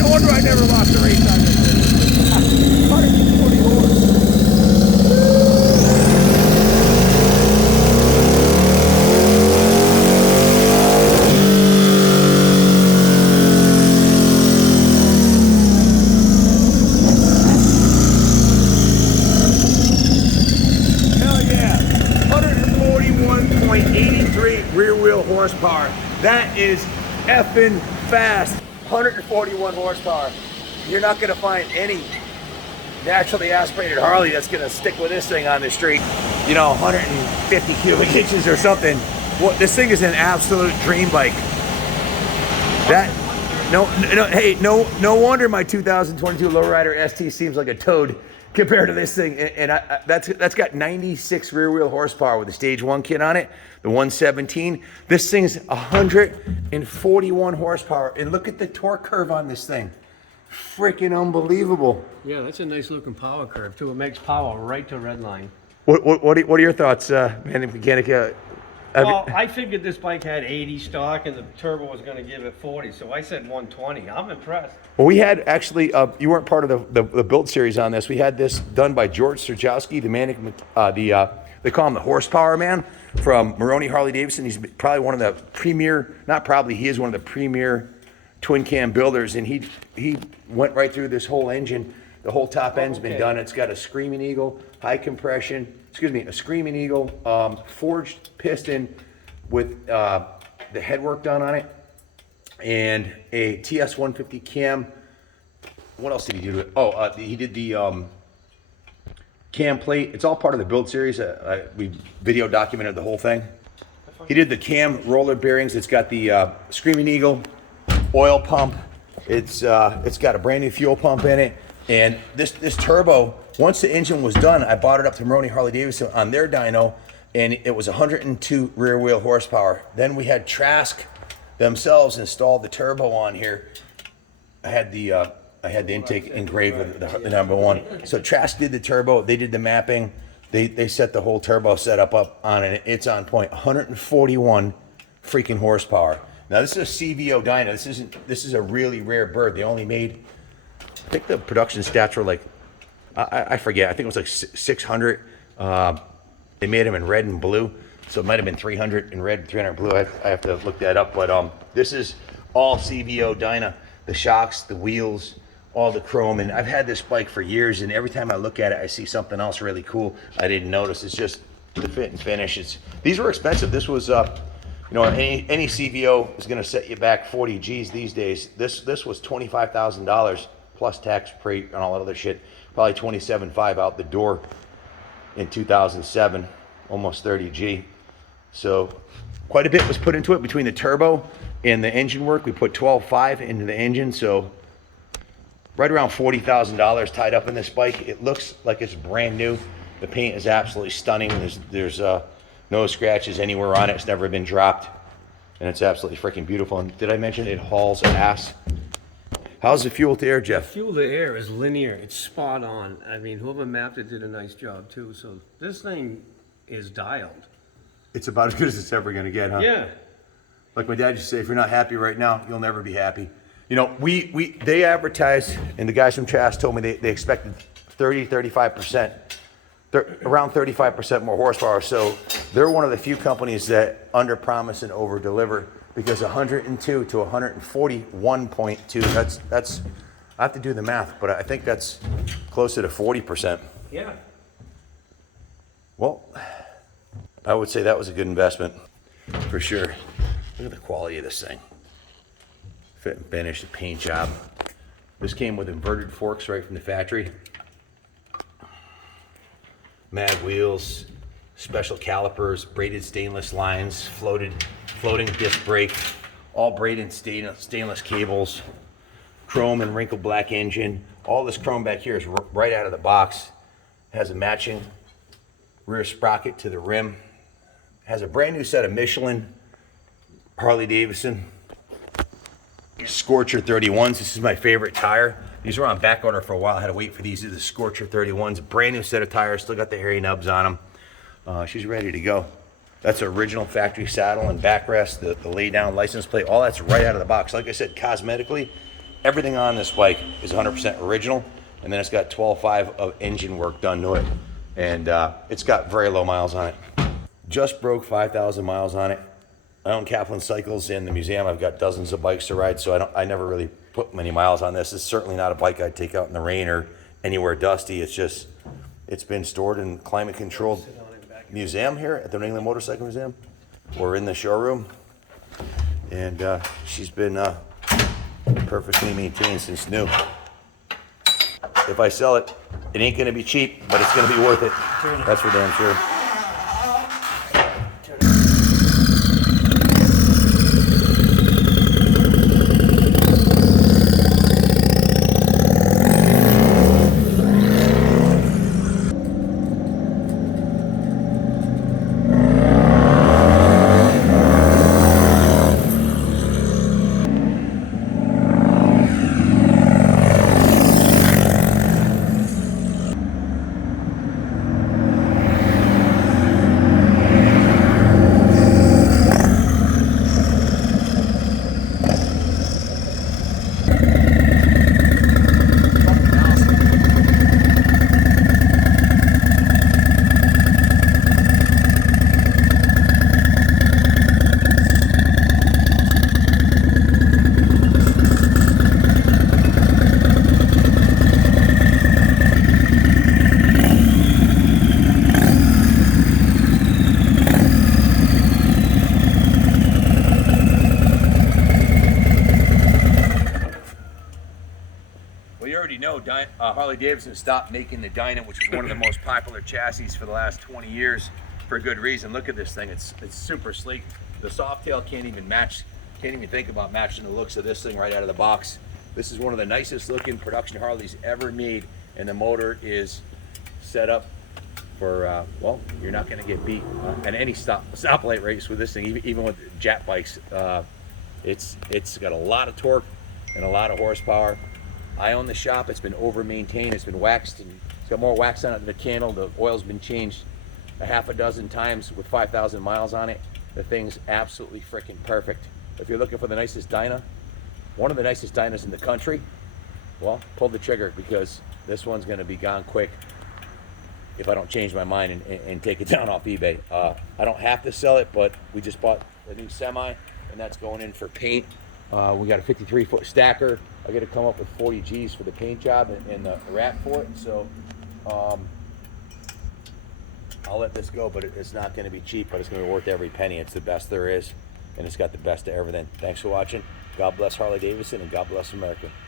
No wonder I never lost a race on this. 140 horse. Hell yeah. 141.83 rear wheel horsepower. That is effing fast. 141 horsepower. You're not gonna find any naturally aspirated Harley that's gonna stick with this thing on the street. You know, 150 cubic inches or something. What, this thing is an absolute dream bike. That, hey, no wonder my 2022 Lowrider ST seems like a toad compared to this thing. And that's got 96 rear wheel horsepower with the stage 1 kit on it, the 117. This thing's 141 horsepower. And look at the torque curve on this thing. Freaking unbelievable. Yeah, that's a nice looking power curve too. It makes power right to red line. What are your thoughts, man, mechanic? Well, I figured this bike had 80 stock and the turbo was going to give it 40, so I said 120. I'm impressed. Well, we had actually, you weren't part of the build series on this. We had this done by George Serjowski, the man, they call him the horsepower man from Maroney Harley-Davidson. He's probably one of the premier, not probably, he is one of the premier twin cam builders, and he went right through this whole engine. The whole top end's been done. It's got a Screaming Eagle, high compression, a Screaming Eagle forged piston with the headwork done on it, and a TS 150 cam. What else did he do to it? Oh, he did the cam plate. It's all part of the build series. We video documented the whole thing. He did the cam roller bearings. It's got the Screaming Eagle oil pump. It's got a brand new fuel pump in it. And this turbo, once the engine was done, I bought it up to Maroney Harley-Davidson on their dyno, and it was 102 rear wheel horsepower. Then we had Trask themselves install the turbo on here. I had the intake engraved with the number 1. So Trask did the turbo, they did the mapping, they set the whole turbo setup up on it. It's on point. 141 freaking horsepower. Now this is a CVO Dyna. This is a really rare bird. They only made, I think the production stats were like, I forget, I think it was like 600. They made them in red and blue, so it might have been 300 in red, 300 blue. I have to look that up, but this is all CVO Dyna. The shocks, the wheels, all the chrome, and I've had this bike for years, and every time I look at it, I see something else really cool I didn't notice. It's just the fit and finish. These were expensive. This was, you know, any CVO is going to set you back 40 G's these days. This was $25,000 plus tax, freight, and all that other shit. Probably 27.5 out the door in 2007, almost 30 G. So quite a bit was put into it between the turbo and the engine work. We put 12.5 into the engine, so right around $40,000 tied up in this bike. It looks like it's brand new. The paint is absolutely stunning. There's no scratches anywhere on it. It's never been dropped, and it's absolutely freaking beautiful. And did I mention it hauls ass? How's the fuel to air, Jeff? Fuel to air is linear. It's spot on. I mean, whoever mapped it did a nice job too. So this thing is dialed. It's about as good as it's ever gonna get, huh? Yeah. Like my dad used to say, if you're not happy right now, you'll never be happy. You know, they advertised, and the guys from Trask told me they expected 35%, around 35% more horsepower. So they're one of the few companies that under promise and over deliver, because 102 to 141.2, that's I have to do the math, but I think that's closer to 40%. Yeah. Well, I would say that was a good investment for sure. Look at the quality of this thing. Fit and finish, the paint job. This came with inverted forks right from the factory. Mag wheels, special calipers, braided stainless lines, floating disc brake, all braided stainless cables, chrome and wrinkled black engine. All this chrome back here is right out of the box. Has a matching rear sprocket to the rim. Has a brand new set of Michelin Harley-Davidson Scorcher 31s. This is my favorite tire. These were on back order for a while. I had to wait for these. These are the Scorcher 31s. Brand new set of tires. Still got the hairy nubs on them. She's ready to go. That's original factory saddle and backrest, the lay down license plate. All that's right out of the box. Like I said, cosmetically, everything on this bike is 100% original, and then it's got 12.5 of engine work done to it, and it's got very low miles on it. Just broke 5,000 miles on it. I own Kaplan Cycles in the museum. I've got dozens of bikes to ride, so I never really put many miles on this. It's certainly not a bike I'd take out in the rain or anywhere dusty. It's been stored in climate controlled museum here at the New England Motorcycle Museum. We're in the showroom, and she's been perfectly maintained since new. If I sell it, it ain't gonna be cheap, but it's gonna be worth it. That's for damn sure. Well, you already know Harley-Davidson stopped making the Dyna, which was one of the most popular chassis for the last 20 years, for a good reason. Look at this thing; it's super sleek. The Softail can't even think about matching the looks of this thing right out of the box. This is one of the nicest looking production Harleys ever made, and the motor is set up for well, you're not going to get beat at any stoplight race with this thing, even with Jap bikes. It's got a lot of torque and a lot of horsepower. I own the shop. It's been over maintained. It's been waxed, and it's got more wax on it than the candle. The oil's been changed a half a dozen times with 5,000 miles on it. The thing's absolutely freaking perfect. If you're looking for the nicest Dyna, one of the nicest Dynas in the country, well, pull the trigger, because this one's going to be gone quick if I don't change my mind and take it down off eBay. I don't have to sell it, but we just bought a new semi, and that's going in for paint. We got a 53-foot stacker. I got to come up with 40 G's for the paint job and the wrap for it. So I'll let this go, but it's not going to be cheap, but it's going to be worth every penny. It's the best there is, and it's got the best of everything. Thanks for watching. God bless Harley-Davidson, and God bless America.